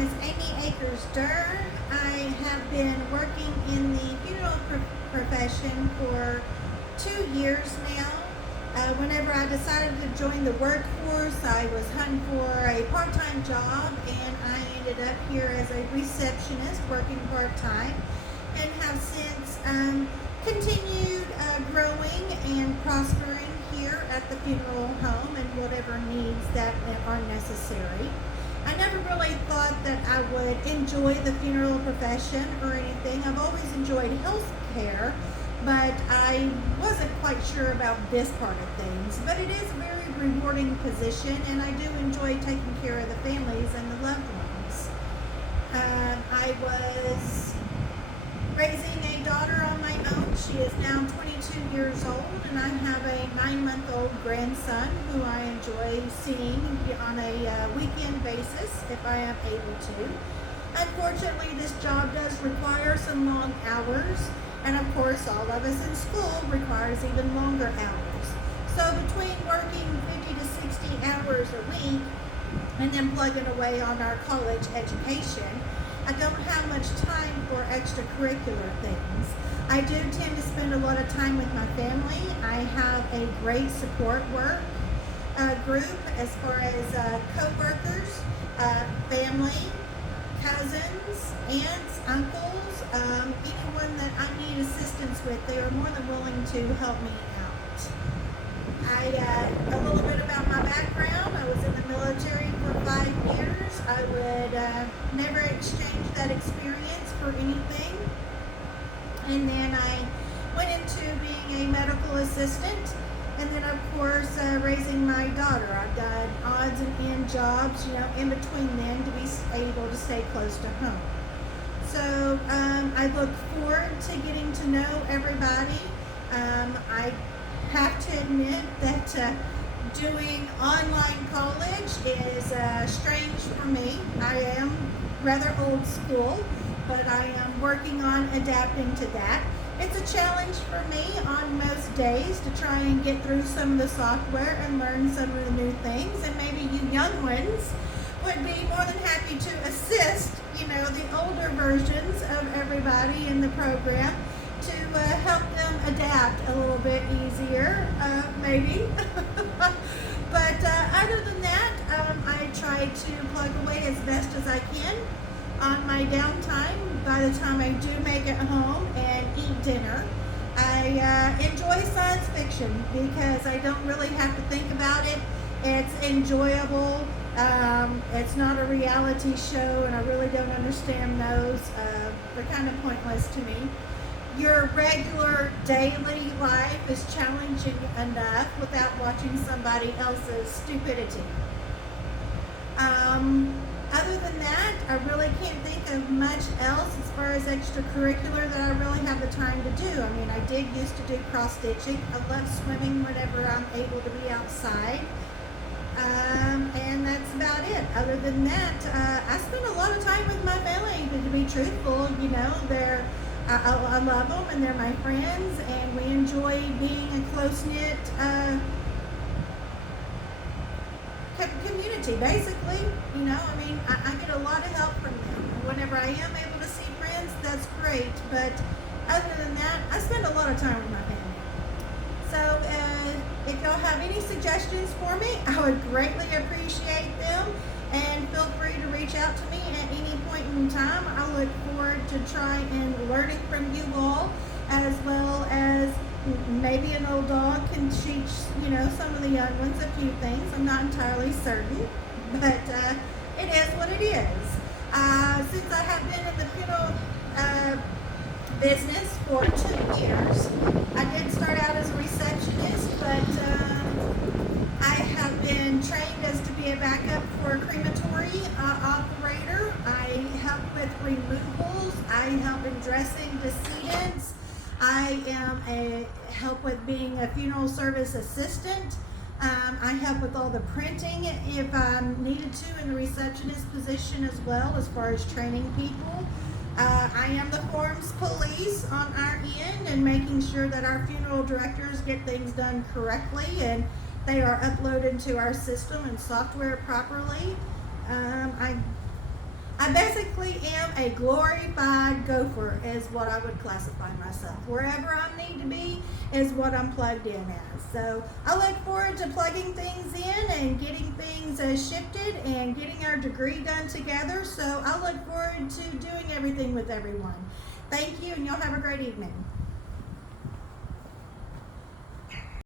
is Amy Akers Dern. I have been working in the funeral profession for 2 years now. Whenever I decided to join the workforce, I was hunting for a part-time job, and I ended up here as a receptionist working part-time, and have since continued growing and prospering here at the funeral home and whatever needs that are necessary. I never really thought that I would enjoy the funeral profession or anything. I've always enjoyed health care, but I wasn't quite sure about this part of things. But it is a very rewarding position, and I do enjoy taking care of the families and the loved ones. I was raising a daughter on my own. She is now 22 years old, and I have a 9-month-old grandson who I enjoy seeing on a weekend basis if I am able to. Unfortunately, this job does require some long hours, and of course, all of us in school requires even longer hours. So between working 50 to 60 hours a week and then plugging away on our college education, I don't have much time for extracurricular things. I do tend to spend a lot of time with my family. I have a great support group as far as co-workers, family, cousins, aunts, uncles, anyone that I need assistance with. They are more than willing to help me out. A little bit about my background. I was in the military for 5 years. I would never exchange that experience for anything. And then I went into being a medical assistant, and then of course raising my daughter. I've got odds and end jobs, in between then to be able to stay close to home. So I look forward to getting to know everybody. I have to admit that doing online college is strange for me. I am rather old school, but I am working on adapting to that. It's a challenge for me on most days to try and get through some of the software and learn some of the new things, and maybe you young ones would be more than happy to assist, the older versions of everybody in the program to help them adapt a little bit easier, maybe. But other than that, I try to plug away as best as I can on my downtime. By the time I do make it home and eat dinner, I enjoy science fiction because I don't really have to think about it. It's enjoyable. It's not a reality show, and I really don't understand those. They're kind of pointless to me. Your regular daily life is challenging enough without watching somebody else's stupidity. Other than that, I really can't think of much else as far as extracurricular that I really have the time to do. I mean, I did used to do cross stitching. I love swimming whenever I'm able to be outside. And that's about it. Other than that, I spend a lot of time with my family, to be truthful. I love them, and they're my friends, and we enjoy being a close-knit community, basically. I get a lot of help from them. Whenever I am able to see friends, that's great, but other than that, I spend a lot of time with my family. So if y'all have any suggestions for me, I would greatly appreciate them, and feel free to reach out to me at any point in time. I look forward to trying and learning from you all, as well as maybe an old dog can teach, some of the young ones a few things. I'm not entirely certain, but it is what it is. Since I have been in the funeral business for 2 years, I did start out as a receptionist, but I have been trained as to be a backup for a crematory operator. I help with removals. I help in dressing decedents. I am help with being a funeral service assistant. I help with all the printing if I'm needed to in the receptionist position as well, as far as training people. I am the forms police on our end and making sure that our funeral directors get things done correctly and they are uploaded to our system and software properly. I I basically am a glorified gopher, is what I would classify myself. Wherever I need to be is what I'm plugged in as. So I look forward to plugging things in and getting things shifted and getting our degree done together. So I look forward to doing everything with everyone. Thank you, and y'all have a great evening.